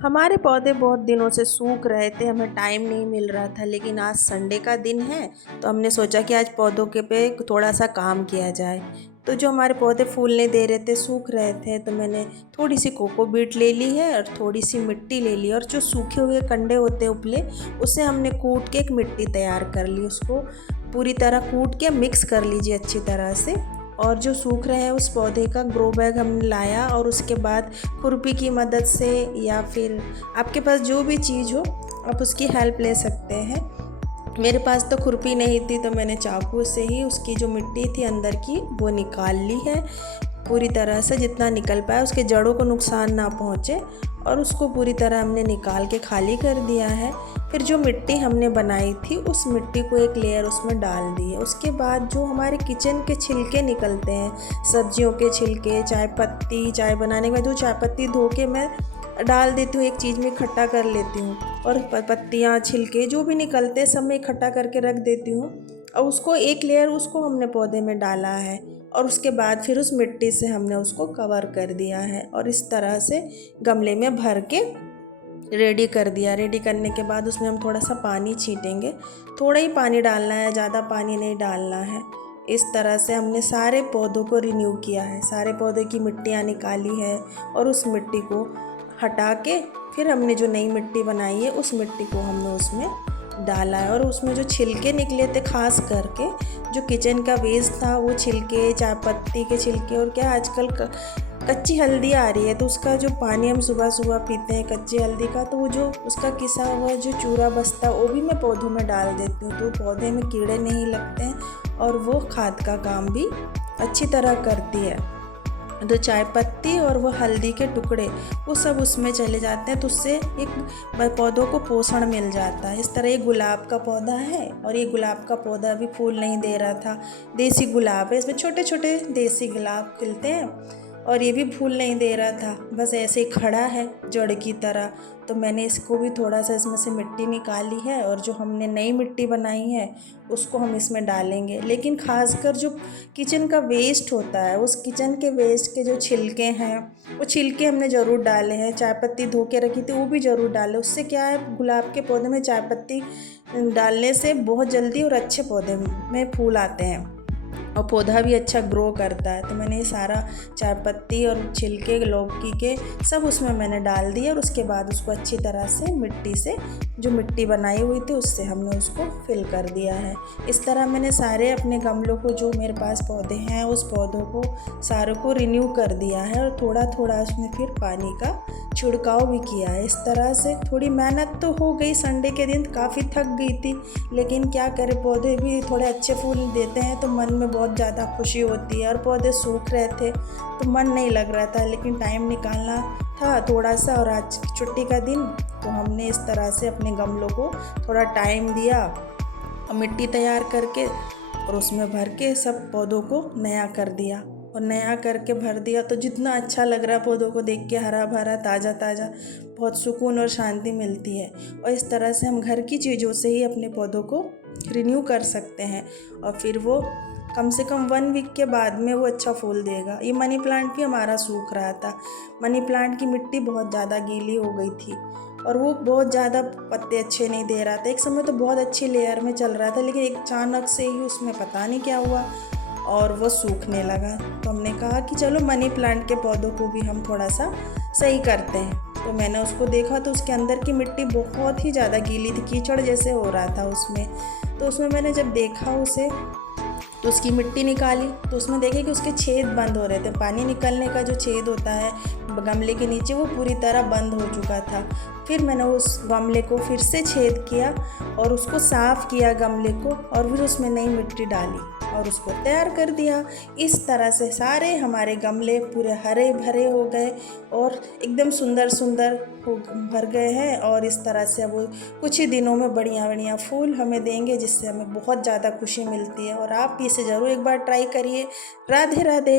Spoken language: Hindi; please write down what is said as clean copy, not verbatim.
हमारे पौधे बहुत दिनों से सूख रहे थे, हमें टाइम नहीं मिल रहा था, लेकिन आज संडे का दिन है तो हमने सोचा कि आज पौधों के पे थोड़ा सा काम किया जाए। तो जो हमारे पौधे फूल नहीं दे रहे थे, सूख रहे थे, तो मैंने थोड़ी सी कोकोपीट ले ली है और थोड़ी सी मिट्टी ले ली और जो सूखे हुए कंडे होते हैं उपले, उससे हमने कूट के एक मिट्टी तैयार कर ली। उसको पूरी तरह कूट के मिक्स कर लीजिए अच्छी तरह से। और जो सूख रहे हैं उस पौधे का ग्रो बैग हमने लाया और उसके बाद खुरपी की मदद से या फिर आपके पास जो भी चीज़ हो आप उसकी हेल्प ले सकते हैं। मेरे पास तो खुरपी नहीं थी तो मैंने चाकू से ही उसकी जो मिट्टी थी अंदर की वो निकाल ली है पूरी तरह से, जितना निकल पाया, उसके जड़ों को नुकसान ना पहुँचे। और उसको पूरी तरह हमने निकाल के खाली कर दिया है। फिर जो मिट्टी हमने बनाई थी उस मिट्टी को एक लेयर उसमें डाल दी है। उसके बाद जो हमारे किचन के छिलके निकलते हैं, सब्जियों के छिलके, चाय पत्ती, चाय बनाने के बाद जो चाय पत्ती धो के मैं डाल देती हूँ, एक चीज़ में इकट्ठा कर लेती हूँ। और पत्तियाँ, छिलके जो भी निकलते हैं सब मैं इकट्ठा करके रख देती हूँ। और उसको एक लेयर उसको हमने पौधे में डाला है और उसके बाद फिर उस मिट्टी से हमने उसको कवर कर दिया है और इस तरह से गमले में भर के रेडी कर दिया। रेडी करने के बाद उसमें हम थोड़ा सा पानी छींटेंगे, थोड़ा ही पानी डालना है, ज़्यादा पानी नहीं डालना है। इस तरह से हमने सारे पौधों को रिन्यू किया है, सारे पौधे की मिट्टियाँ निकाली है और उस मिट्टी को हटा के फिर हमने जो नई मिट्टी बनाई है उस मिट्टी को हमने उसमें डाला है। और उसमें जो छिलके निकले थे, खास करके जो किचन का वेस्ट था, वो छिलके, चाय पत्ती के छिलके, और क्या आजकल कच्ची हल्दी आ रही है तो उसका जो पानी हम सुबह सुबह पीते हैं कच्ची हल्दी का, तो वो जो उसका किसा हुआ जो चूरा बचता है वो भी मैं पौधों में डाल देती हूँ, तो पौधे में कीड़े नहीं लगते हैं और वो खाद का काम भी अच्छी तरह करती है। तो चाय पत्ती और वो हल्दी के टुकड़े वो सब उसमें चले जाते हैं, तो उससे एक पौधों को पोषण मिल जाता है। इस तरह ये गुलाब का पौधा है और ये गुलाब का पौधा भी फूल नहीं दे रहा था, देसी गुलाब है, इसमें छोटे छोटे देसी गुलाब खिलते हैं और ये भी फूल नहीं दे रहा था, बस ऐसे ही खड़ा है जड़ की तरह। तो मैंने इसको भी थोड़ा सा इसमें से मिट्टी निकाली है और जो हमने नई मिट्टी बनाई है उसको हम इसमें डालेंगे। लेकिन खासकर जो किचन का वेस्ट होता है, उस किचन के वेस्ट के जो छिलके हैं वो छिलके हमने ज़रूर डाले हैं। चाय पत्ती धो के रखी थी वो भी ज़रूर डाले। उससे क्या है, गुलाब के पौधे में चाय पत्ती डालने से बहुत जल्दी और अच्छे पौधे में फूल आते हैं और पौधा भी अच्छा ग्रो करता है। तो मैंने ये सारा चाय पत्ती और छिलके लौकी के सब उसमें मैंने डाल दिया और उसके बाद उसको अच्छी तरह से मिट्टी से, जो मिट्टी बनाई हुई थी उससे हमने उसको फिल कर दिया है। इस तरह मैंने सारे अपने गमलों को, जो मेरे पास पौधे हैं उस पौधों को सारों को रिन्यू कर दिया है और थोड़ा थोड़ा उसमें फिर पानी का छिड़काव भी किया है। इस तरह से थोड़ी मेहनत तो हो गई, संडे के दिन काफ़ी थक गई थी, लेकिन क्या करें, पौधे भी थोड़े अच्छे फूल देते हैं तो मन में बहुत ज़्यादा खुशी होती है। और पौधे सूख रहे थे तो मन नहीं लग रहा था, लेकिन टाइम निकालना था थोड़ा सा, और आज छुट्टी का दिन तो हमने इस तरह से अपने गमलों को थोड़ा टाइम दिया और मिट्टी तैयार करके और उसमें भर के सब पौधों को नया कर दिया। और नया करके भर दिया तो जितना अच्छा लग रहा है पौधों को देख के, हरा भरा ताज़ा ताज़ा, बहुत सुकून और शांति मिलती है। और इस तरह से हम घर की चीज़ों से ही अपने पौधों को रिन्यू कर सकते हैं और फिर वो कम से कम 1 वीक के बाद में वो अच्छा फूल देगा। ये मनी प्लांट भी हमारा सूख रहा था, मनी प्लांट की मिट्टी बहुत ज़्यादा गीली हो गई थी और वो बहुत ज़्यादा पत्ते अच्छे नहीं दे रहा था। एक समय तो बहुत अच्छी लेयर में चल रहा था, लेकिन एक अचानक से ही उसमें पता नहीं क्या हुआ और वो सूखने लगा। तो हमने कहा कि चलो मनी प्लांट के पौधों को भी हम थोड़ा सा सही करते हैं। तो मैंने उसको देखा तो उसके अंदर की मिट्टी बहुत ही ज़्यादा गीली थी, कीचड़ जैसे हो रहा था उसमें। तो उसमें मैंने जब देखा उसे तो उसकी मिट्टी निकाली तो उसमें देखे कि उसके छेद बंद हो रहे थे, पानी निकलने का जो छेद होता है गमले के नीचे वो पूरी तरह बंद हो चुका था। फिर मैंने उस गमले को फिर से छेद किया और उसको साफ़ किया गमले को, और फिर उसमें नई मिट्टी डाली और उसको तैयार कर दिया। इस तरह से सारे हमारे गमले पूरे हरे भरे हो गए और एकदम सुंदर सुंदर हो भर गए हैं। और इस तरह से अब वो कुछ ही दिनों में बढ़िया बढ़िया फूल हमें देंगे, जिससे हमें बहुत ज़्यादा खुशी मिलती है। और आप इसे ज़रूर एक बार ट्राई करिए। राधे राधे।